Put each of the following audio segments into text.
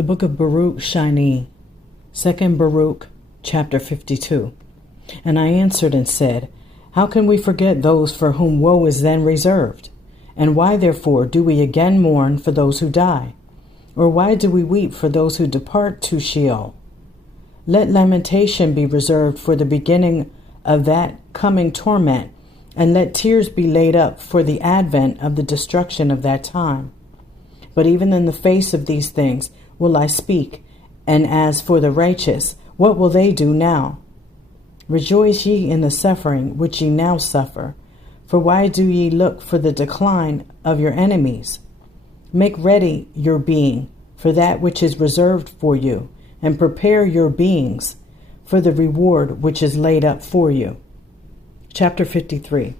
The book of Baruch, Sheniy, 2nd Baruch, chapter 52. And I answered and said, how can we forget those for whom woe is then reserved? And why therefore do we again mourn for those who die? Or why do we weep for those who depart to Sheol? Let lamentation be reserved for the beginning of that coming torment, and let tears be laid up for the advent of the destruction of that time. But even in the face of these things will I speak, and as for the righteous, what will they do now? Rejoice ye in the suffering which ye now suffer, for why do ye look for the decline of your enemies? Make ready your being for that which is reserved for you, and prepare your beings for the reward which is laid up for you. Chapter 53.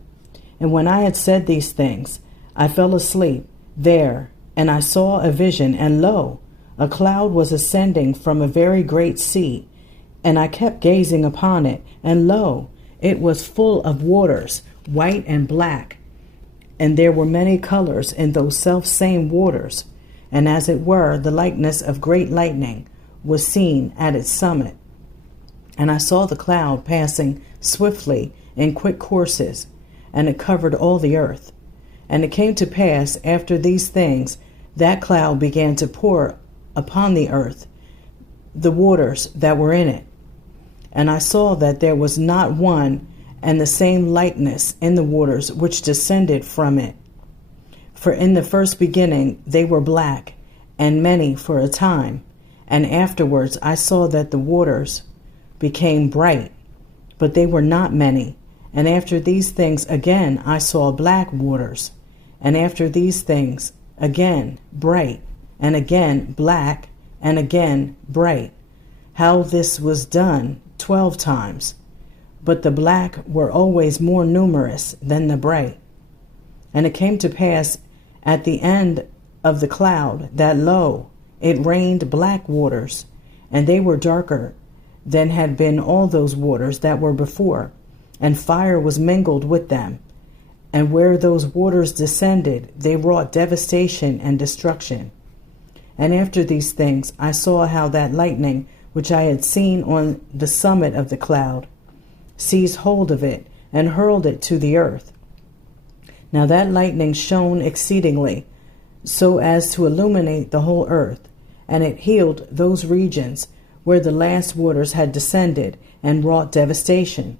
And when I had said these things, I fell asleep there, and I saw a vision, and lo, a cloud was ascending from a very great sea, and I kept gazing upon it, and lo, it was full of waters, white and black, and there were many colors in those self-same waters, and as it were, the likeness of great lightning was seen at its summit. And I saw the cloud passing swiftly in quick courses, and it covered all the earth. And it came to pass after these things, that cloud began to pour upon the earth the waters that were in it. And I saw that there was not one and the same likeness in the waters which descended from it. For in the first beginning they were black, and many for a time, and afterwards I saw that the waters became bright, but they were not many. And after these things again I saw black waters, and after these things again bright, and again black, and again bright. How this was done 12 times. But the black were always more numerous than the bright. And it came to pass at the end of the cloud that, lo, it rained black waters, and they were darker than had been all those waters that were before, and fire was mingled with them. And where those waters descended, they wrought devastation and destruction. And after these things I saw how that lightning which I had seen on the summit of the cloud seized hold of it and hurled it to the earth. Now that lightning shone exceedingly, so as to illuminate the whole earth, and it healed those regions where the last waters had descended and wrought devastation.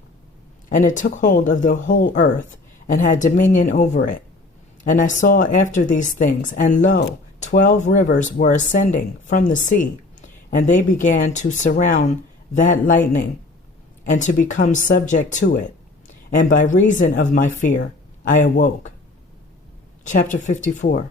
And it took hold of the whole earth, and had dominion over it. And I saw after these things, and lo, 12 rivers were ascending from the sea, and they began to surround that lightning, and to become subject to it. And by reason of my fear I awoke. Chapter 54.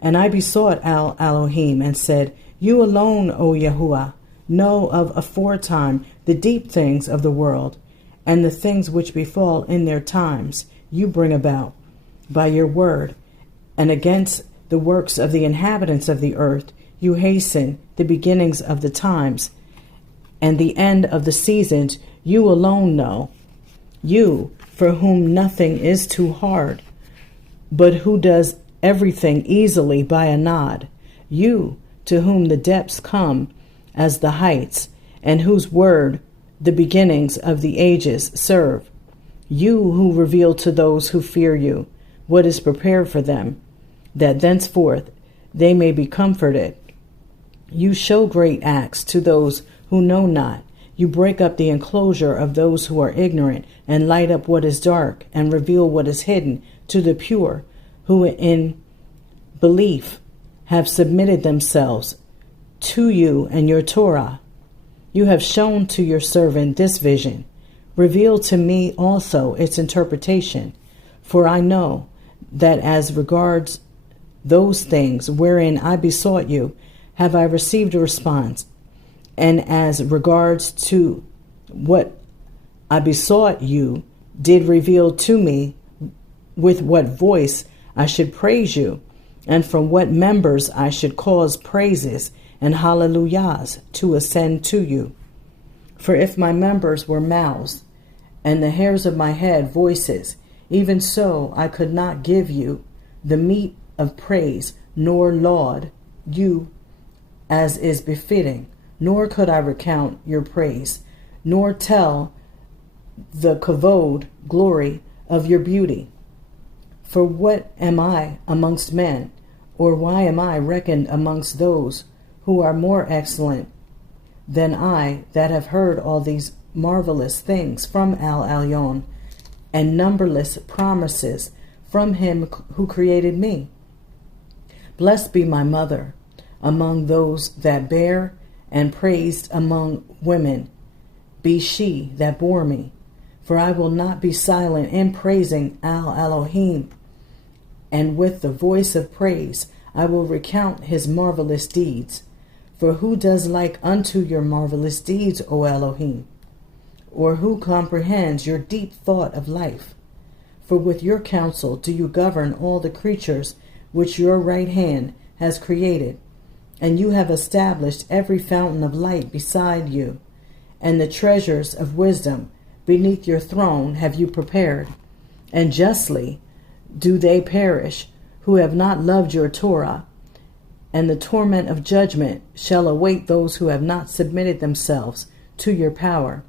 And I besought Al Elohim, and said, you alone, O Yahuwah, know of aforetime the deep things of the world, and the things which befall in their times you bring about by your word, and against the works of the inhabitants of the earth you hasten the beginnings of the times, and the end of the seasons you alone know, you for whom nothing is too hard, but who does everything easily by a nod, you to whom the depths come as the heights, and whose word the beginnings of the ages serve. You who reveal to those who fear you what is prepared for them, that thenceforth they may be comforted. You show great acts to those who know not. You break up the enclosure of those who are ignorant, and light up what is dark, and reveal what is hidden to the pure, who in belief have submitted themselves to you and your Torah. You have shown to your servant this vision. Reveal to me also its interpretation, for I know that as regards those things wherein I besought you, have I received a response, and as regards to what I besought you, did reveal to me with what voice I should praise you, and from what members I should cause praises and hallelujahs to ascend to you. For if my members were mouths, and the hairs of my head voices, even so I could not give you the meat of praise, nor laud you as is befitting, nor could I recount your praise, nor tell the kavod, glory, of your beauty. For what am I amongst men, or why am I reckoned amongst those who are more excellent than I, that have heard all these marvelous things from Al Elyon, and numberless promises from him who created me? Blessed be my mother among those that bear, and praised among women be she that bore me. For I will not be silent in praising Al Elohim, and with the voice of praise I will recount his marvelous deeds. For who does like unto your marvelous deeds, O Elohim? Or who comprehends your deep thought of life? For with your counsel do you govern all the creatures which your right hand has created, and you have established every fountain of light beside you, and the treasures of wisdom beneath your throne have you prepared. And justly do they perish who have not loved your Torah, and the torment of judgment shall await those who have not submitted themselves to your power.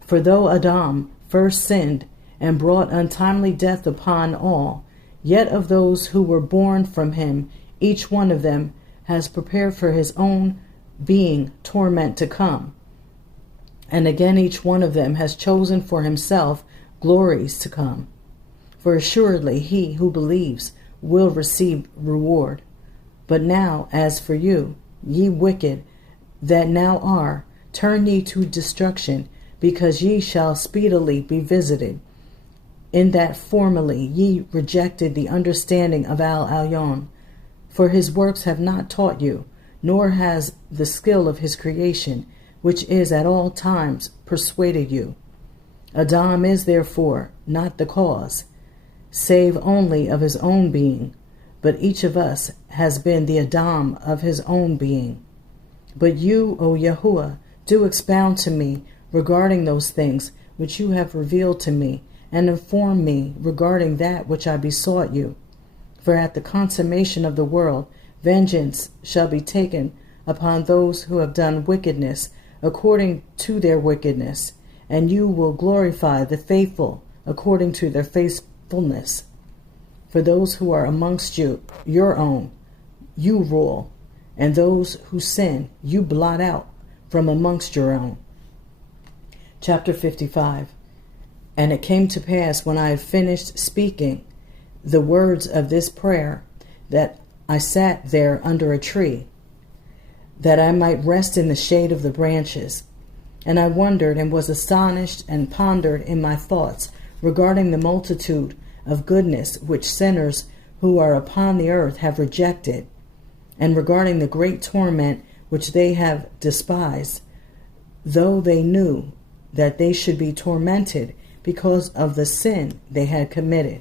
For though Adam first sinned and brought untimely death upon all, yet of those who were born from him, each one of them has prepared for his own being torment to come. And again each one of them has chosen for himself glories to come. For assuredly he who believes will receive reward. But now, as for you, ye wicked that now are, turn ye to destruction, because ye shall speedily be visited. In that formerly ye rejected the understanding of Al Elyon, for his works have not taught you, nor has the skill of his creation, which is at all times persuaded you. Adam is therefore not the cause, save only of his own being, but each of us has been the Adam of his own being. But you, O Yahuwah, do expound to me regarding those things which you have revealed to me, and inform me regarding that which I besought you. For at the consummation of the world, vengeance shall be taken upon those who have done wickedness according to their wickedness, and you will glorify the faithful according to their faithfulness. For those who are amongst you, your own, you rule, and those who sin, you blot out from amongst your own. Chapter 55. And it came to pass, when I had finished speaking the words of this prayer, that I sat there under a tree, that I might rest in the shade of the branches. And I wondered and was astonished and pondered in my thoughts regarding the multitude of goodness which sinners who are upon the earth have rejected, and regarding the great torment which they have despised, though they knew that they should be tormented because of the sin they had committed.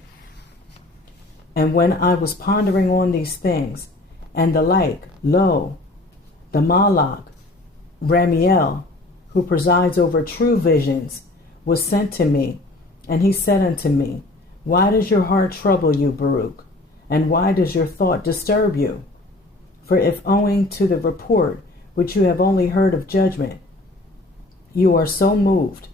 And when I was pondering on these things, and the like, lo, the Malach, Ramiel, who presides over true visions, was sent to me, and he said unto me, Why does your heart trouble you, Baruch? And why does your thought disturb you? For if owing to the report which you have only heard of judgment, you are so moved,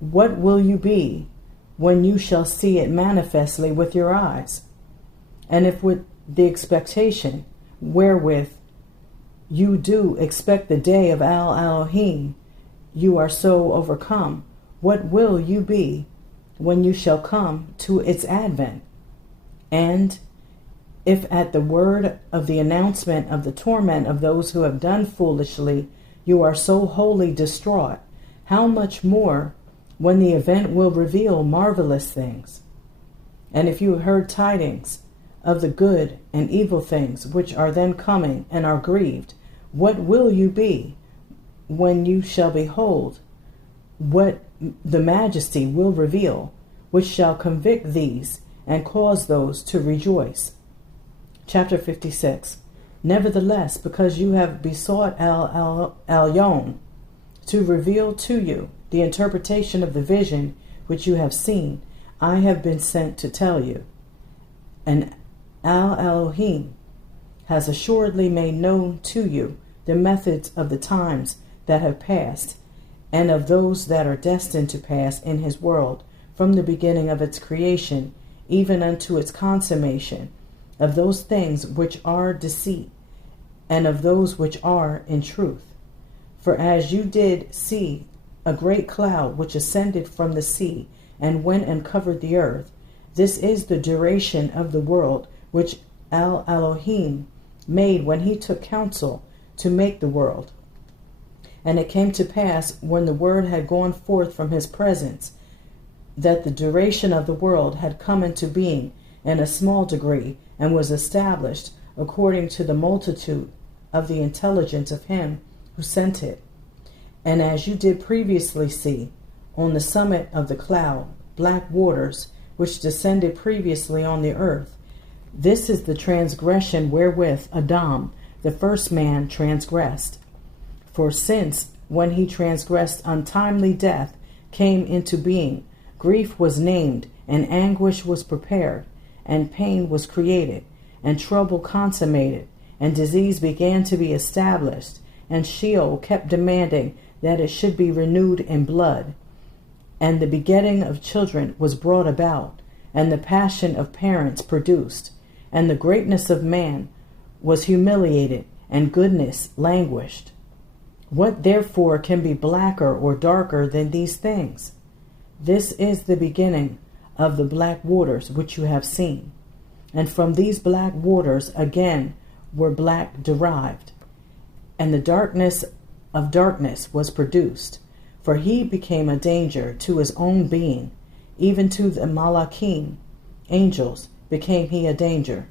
what will you be when you shall see it manifestly with your eyes? And if with the expectation wherewith you do expect the day of Al Elohim, you are so overcome, what will you be when you shall come to its advent? And if at the word of the announcement of the torment of those who have done foolishly, you are so wholly distraught, how much more when the event will reveal marvelous things? And if you have heard tidings of the good and evil things which are then coming, and are grieved, what will you be when you shall behold what the majesty will reveal, which shall convict these and cause those to rejoice? Chapter 56. Nevertheless, because you have besought Al Elyon to reveal to you the interpretation of the vision which you have seen, I have been sent to tell you. And Al Elohim has assuredly made known to you the methods of the times that have passed, and of those that are destined to pass in his world, from the beginning of its creation, even unto its consummation, of those things which are deceit, and of those which are in truth. For as you did see a great cloud which ascended from the sea, and went and covered the earth, this is the duration of the world which Elohim made when he took counsel to make the world. And it came to pass, when the word had gone forth from his presence, that the duration of the world had come into being in a small degree, and was established according to the multitude of the intelligence of him who sent it. And as you did previously see, on the summit of the cloud, black waters, which descended previously on the earth, this is the transgression wherewith Adam, the first man, transgressed. For since, when he transgressed, untimely death came into being, grief was named, and anguish was prepared, and pain was created, and trouble consummated, and disease began to be established, and Sheol kept demanding that it should be renewed in blood. And the begetting of children was brought about, and the passion of parents produced, and the greatness of man was humiliated, and goodness languished. What therefore can be blacker or darker than these things? This is the beginning of the black waters which you have seen. And from these black waters again were black derived, and the darkness of darkness was produced. For he became a danger to his own being, even to the Malachim, angels, became he a danger.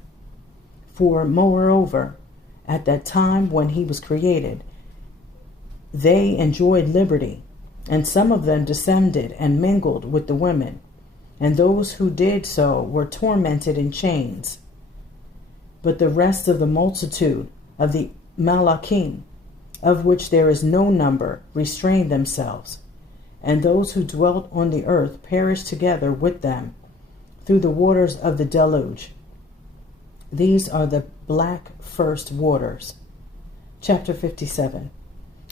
For moreover, at that time when he was created, they enjoyed liberty, and some of them descended and mingled with the women, and those who did so were tormented in chains. But the rest of the multitude of the Malachim, of which there is no number, restrained themselves, and those who dwelt on the earth perished together with them through the waters of the deluge. These are the black first waters. Chapter 57.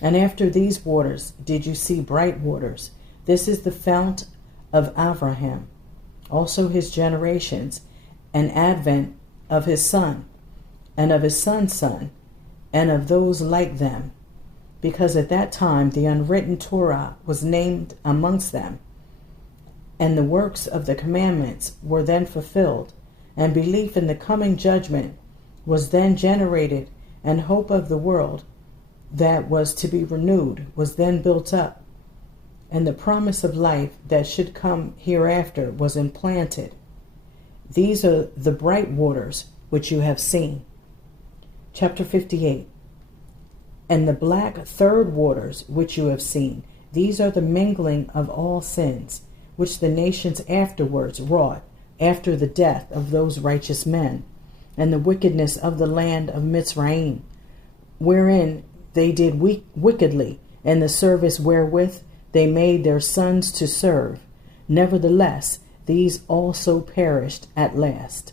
And after these waters did you see bright waters. This is the fount of Abraham, also his generations, and advent of his son, and of his son's son, and of those like them. Because at that time the unwritten Torah was named amongst them, and the works of the commandments were then fulfilled, and belief in the coming judgment was then generated, and hope of the world that was to be renewed was then built up, and the promise of life that should come hereafter was implanted. These are the bright waters which you have seen. Chapter 58. And the black third waters which you have seen, these are the mingling of all sins, which the nations afterwards wrought after the death of those righteous men, and the wickedness of the land of Mitzrayim, wherein they did wickedly, and the service wherewith they made their sons to serve. Nevertheless, these also perished at last.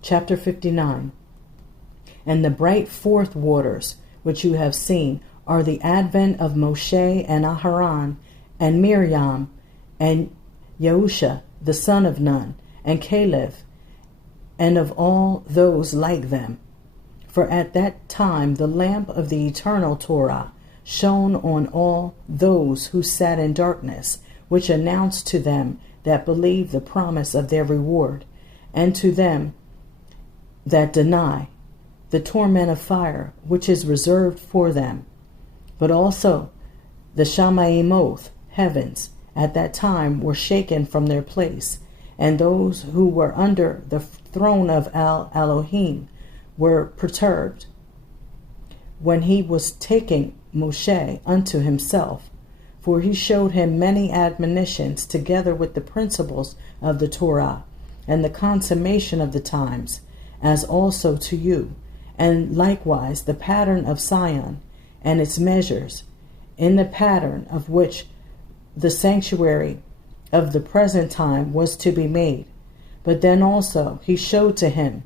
Chapter 59. And the bright fourth waters which you have seen are the advent of Moshe and Aharon and Miriam and Yahusha the son of Nun and Caleb, and of all those like them. For at that time the lamp of the eternal Torah shone on all those who sat in darkness, which announced to them that believe the promise of their reward, and to them that deny the torment of fire, which is reserved for them. But also the Shamayimoth, heavens, at that time were shaken from their place, and those who were under the throne of Elohim were perturbed, when he was taking Moshe unto himself, for he showed him many admonitions together with the principles of the Torah, and the consummation of the times, as also to you, and likewise the pattern of Sion, and its measures, in the pattern of which the sanctuary of the present time was to be made. But then also he showed to him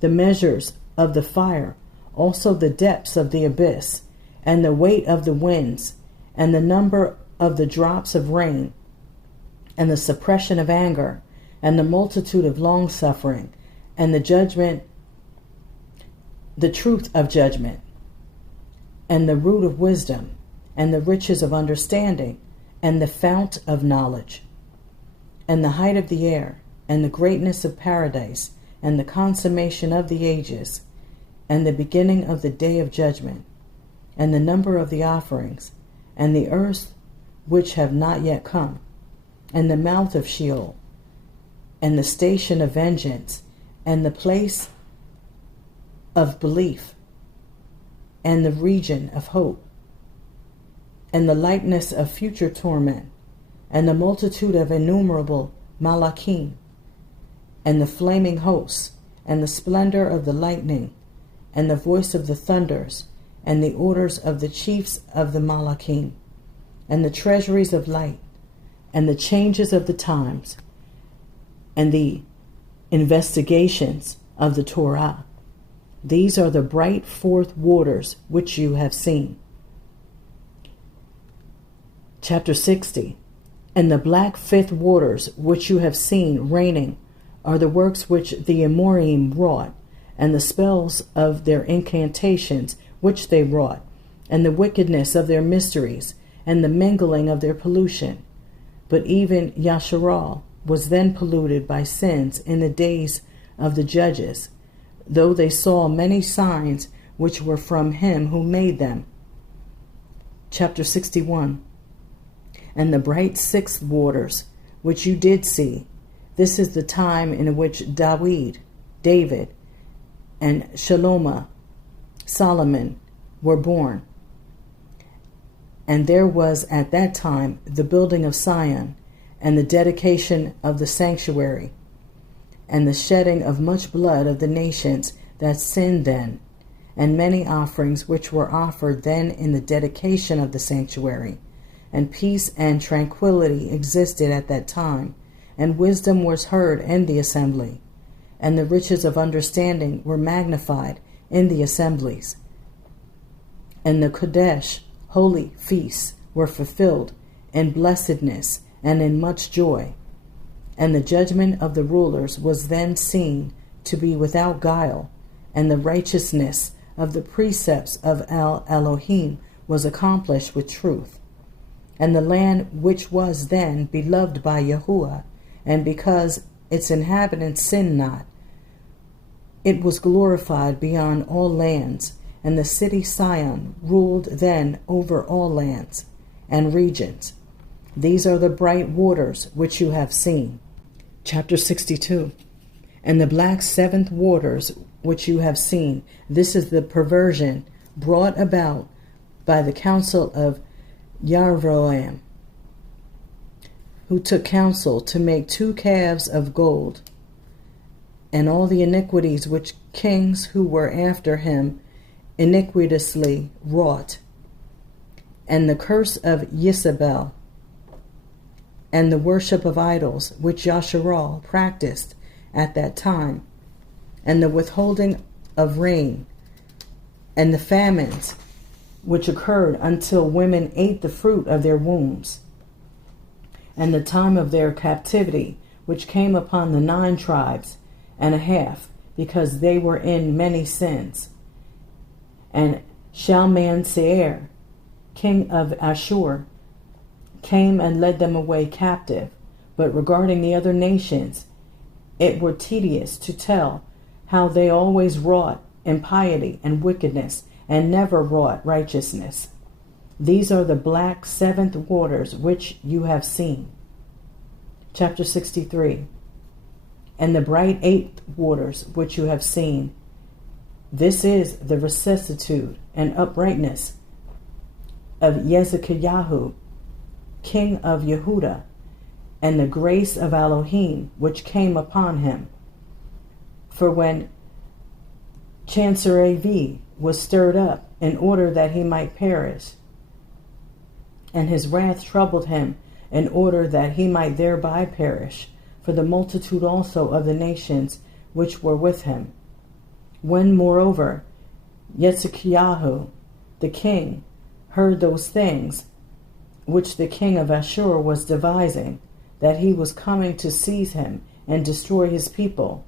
the measures of the fire, also the depths of the abyss, and the weight of the winds, and the number of the drops of rain, and the suppression of anger, and the multitude of long suffering, and the truth of judgment, and the root of wisdom, and the riches of understanding, and the fount of knowledge, and the height of the air, and the greatness of paradise, and the consummation of the ages, and the beginning of the day of judgment, and the number of the offerings, and the earth which have not yet come, and the mouth of Sheol, and the station of vengeance, and the place of belief, and the region of hope, and the likeness of future torment, and the multitude of innumerable malachim, and the flaming hosts, and the splendor of the lightning, and the voice of the thunders, and the orders of the chiefs of the malachim, and the treasuries of light, and the changes of the times, and the investigations of the Torah. These are the bright fourth waters which you have seen. Chapter 60. And the black fifth waters which you have seen raining are the works which the Amorim wrought, and the spells of their incantations which they wrought, and the wickedness of their mysteries, and the mingling of their pollution. But even Yasharal was then polluted by sins in the days of the judges, though they saw many signs which were from him who made them. Chapter 61. And the bright sixth waters which you did see, this is the time in which David, and Shalomah, Solomon, were born. And there was at that time the building of Sion, and the dedication of the sanctuary, and the shedding of much blood of the nations that sinned then, and many offerings which were offered then in the dedication of the sanctuary. And peace and tranquility existed at that time, and wisdom was heard in the assembly, and the riches of understanding were magnified in the assemblies. And the Kodesh, holy feasts, were fulfilled in blessedness and in much joy. And the judgment of the rulers was then seen to be without guile, and the righteousness of the precepts of Elohim was accomplished with truth. And the land which was then beloved by Yahuwah, and because its inhabitants sinned not, it was glorified beyond all lands, and the city Sion ruled then over all lands and regions. These are the bright waters which you have seen. Chapter 62. And the black seventh waters which you have seen, this is the perversion brought about by the counsel of Yarroam, who took counsel to make 2 calves of gold, and all the iniquities which kings who were after him iniquitously wrought, and the curse of Jezebel, and the worship of idols which Yasharal practiced at that time, and the withholding of rain, and the famines which occurred until women ate the fruit of their wombs, and the time of their captivity which came upon the 9 tribes and a half, because they were in many sins. And Shalman-Seir, king of Ashur, came and led them away captive. But regarding the other nations, it were tedious to tell how they always wrought impiety and wickedness, and never wrought righteousness. These are the black seventh waters which you have seen. Chapter 63. And the bright eighth waters which you have seen, this is the vicissitude and uprightness of Yezekiyahu, king of Yehuda, and the grace of Elohim which came upon him. For when Chancerevi was stirred up in order that he might perish, and his wrath troubled him in order that he might thereby perish, for the multitude also of the nations which were with him. When, moreover, Yetzekiyahu, the king, heard those things which the king of Ashur was devising, that he was coming to seize him and destroy his people,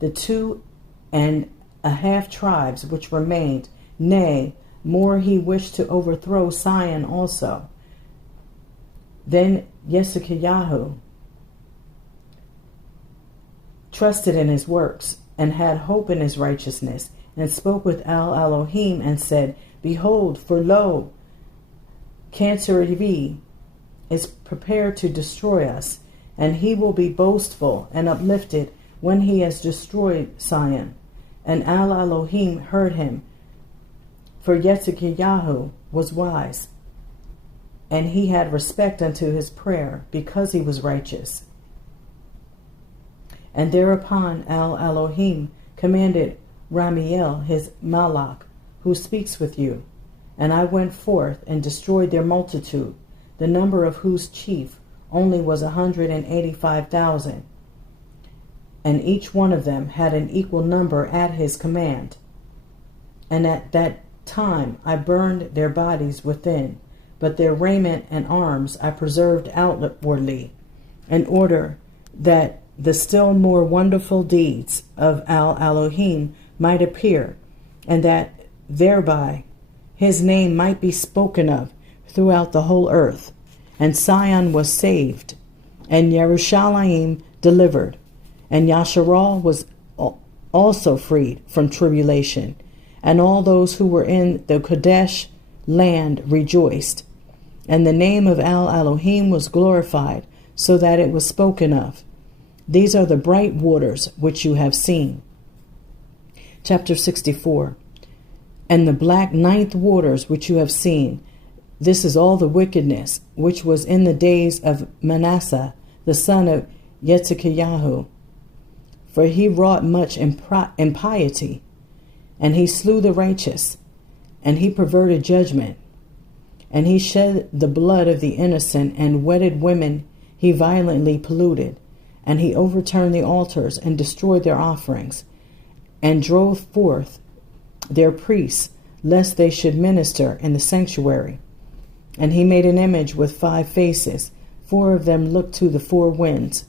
the 2.5 tribes which remained, nay, more, he wished to overthrow Sion also. Then Yetzekiyahu trusted in his works, and had hope in his righteousness, and spoke with Elohim, and said, Behold, for lo, Cancer is prepared to destroy us, and he will be boastful and uplifted when he has destroyed Sion. And Elohim heard him, for Yetzekiyahu was wise, and he had respect unto his prayer, because he was righteous. And thereupon Elohim commanded Ramiel his Malach, who speaks with you. And I went forth and destroyed their multitude, the number of whose chief only was 185,000. And each one of them had an equal number at his command. And at that time I burned their bodies within, but their raiment and arms I preserved outwardly, in order that the still more wonderful deeds of Elohim might appear, and that thereby his name might be spoken of throughout the whole earth. And Sion was saved, and Jerusalem delivered, and Yasharal was also freed from tribulation, and all those who were in the Kadesh land rejoiced. And the name of Elohim was glorified, so that it was spoken of. These are the bright waters which you have seen. Chapter 64. And the black ninth waters which you have seen, this is all the wickedness which was in the days of Manasseh, the son of Yetzekiyahu. For he wrought much impiety, and he slew the righteous, and he perverted judgment, and he shed the blood of the innocent, and wedded women he violently polluted, and he overturned the altars and destroyed their offerings, and drove forth their priests, lest they should minister in the sanctuary. And he made an image with 5 faces. 4 of them looked to the 4 winds,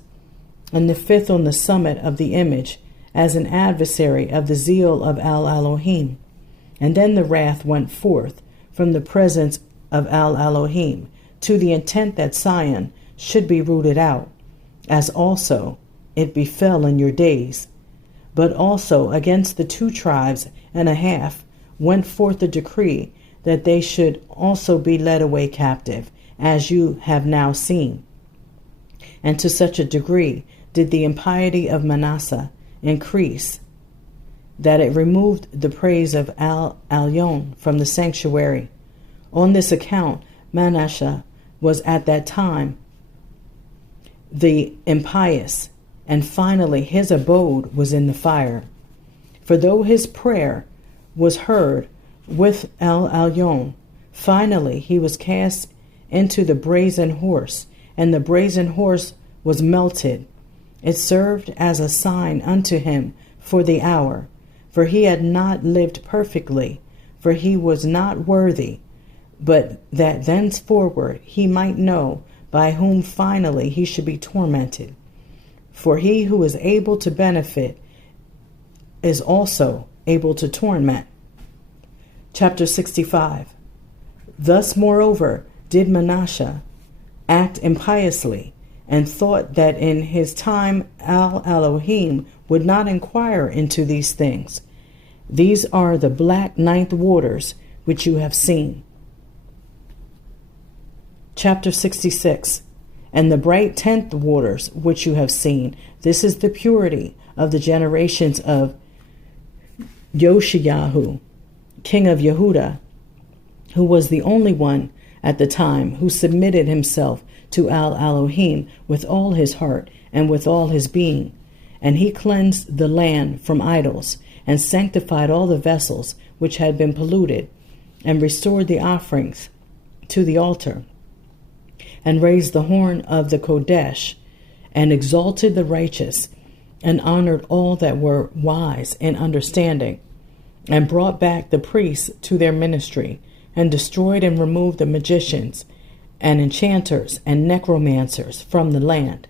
and the 5th on the summit of the image, as an adversary of the zeal of Elohim. And then the wrath went forth from the presence of Elohim, to the intent that Sion should be rooted out, as also it befell in your days. But also against the 2.5 went forth a decree, that they should also be led away captive, as you have now seen. And to such a degree did the impiety of Manasseh increase, that it removed the praise of Elyon from the sanctuary. On this account Manasseh was at that time the impious, and finally his abode was in the fire. For though his prayer was heard with Elyon, finally he was cast into the brazen horse, and the brazen horse was melted. It served as a sign unto him for the hour, for he had not lived perfectly, for he was not worthy, but that thenceforward he might know by whom finally he should be tormented. For he who is able to benefit is also able to torment. Chapter 65. Thus, moreover, did Manasseh act impiously, and thought that in his time Elohim would not inquire into these things. These are the black ninth waters which you have seen. Chapter 66. And the bright 10th waters which you have seen, this is the purity of the generations of Yoshiyahu, king of Yehuda, who was the only one at the time who submitted himself to Elohim with all his heart and with all his being. And he cleansed the land from idols, and sanctified all the vessels which had been polluted, and restored the offerings to the altar, and raised the horn of the Kodesh, and exalted the righteous, and honored all that were wise in understanding, and brought back the priests to their ministry, and destroyed and removed the magicians and enchanters and necromancers from the land.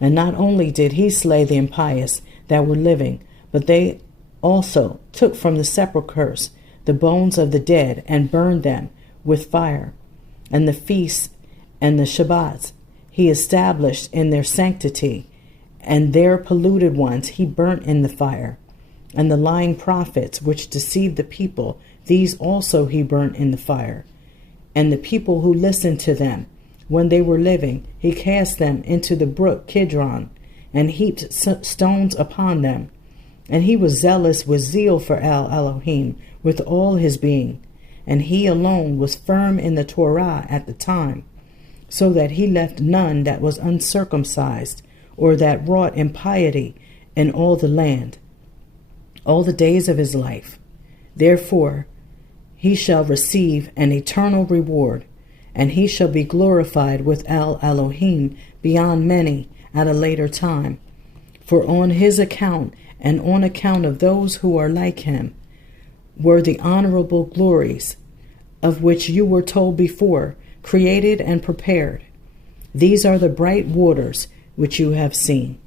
And not only did he slay the impious that were living, but they also took from the sepulchres the bones of the dead and burned them with fire. And the feasts and the Shabbats he established in their sanctity, and their polluted ones he burnt in the fire. And the lying prophets which deceived the people, these also he burnt in the fire. And the people who listened to them, when they were living, he cast them into the brook Kidron, and heaped stones upon them. And he was zealous with zeal for Elohim with all his being. And he alone was firm in the Torah at the time, so that he left none that was uncircumcised, or that wrought impiety in all the land, all the days of his life. Therefore he shall receive an eternal reward, and he shall be glorified with Elohim beyond many at a later time. For on his account, and on account of those who are like him, were the honorable glories, of which you were told before, created and prepared. These are the bright waters which you have seen.